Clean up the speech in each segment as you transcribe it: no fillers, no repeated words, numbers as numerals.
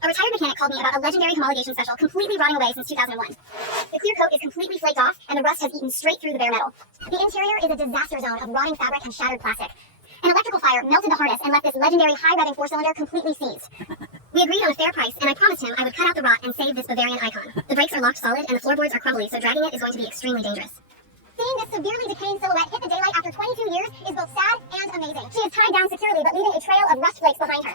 A retired mechanic called me about a legendary homologation special completely rotting away since 2001. The clear coat is completely flaked off, and the rust has eaten straight through the bare metal. The interior is a disaster zone of rotting fabric and shattered plastic. An electrical fire melted the harness and left this legendary high-revving four-cylinder completely seized. We agreed on a fair price, and I promised him I would cut out the rot and save this Bavarian icon. The brakes are locked solid, and the floorboards are crumbly, so dragging it is going to be extremely dangerous. Seeing this severely decaying silhouette hit the daylight after 22 years is both sad and amazing. She is tied down securely, but leaving a trail of rust flakes behind her.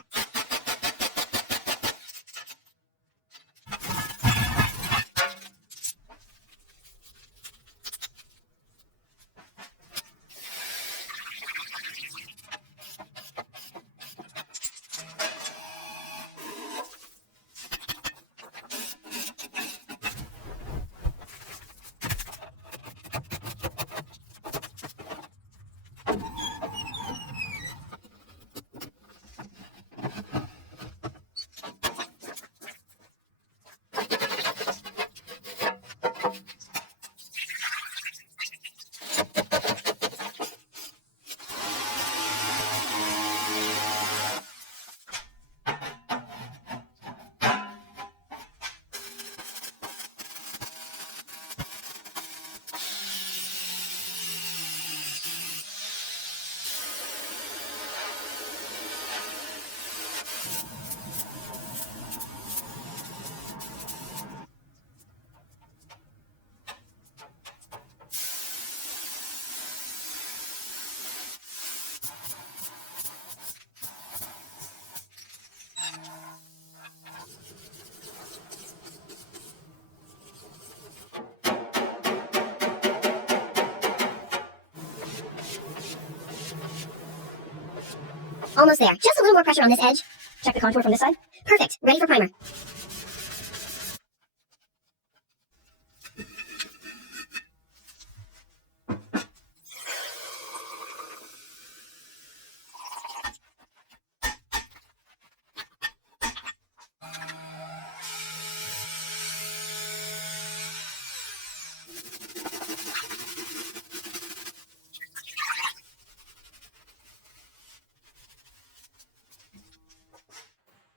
Almost there. Just a little more pressure on this edge. Check the contour from this side. Perfect. Ready for primer.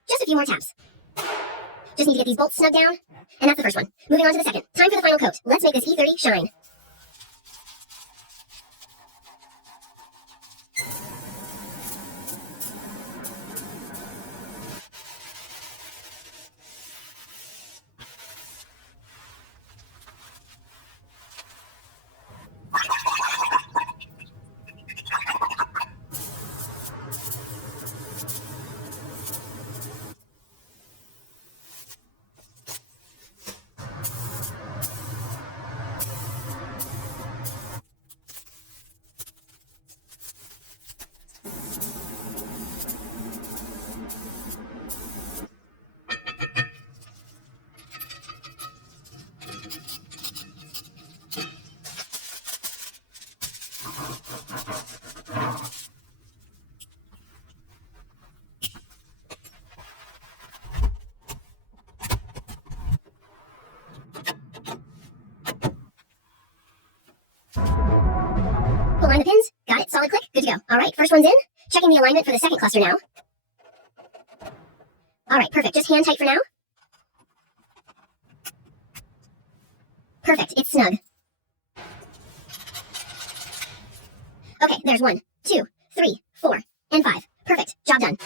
Just a few more taps. Just need to get these bolts snug down. And that's the first one. Moving on to the second. Time for the final coat. Let's make this E30 shine. Align the pins. Got it. Solid click. Good to go. All right, first one's in. Checking the alignment for the second cluster now. All right, perfect. Just hand tight for now. Perfect. It's snug. Okay, there's 1, 2, 3, 4, and 5. Perfect. Job done.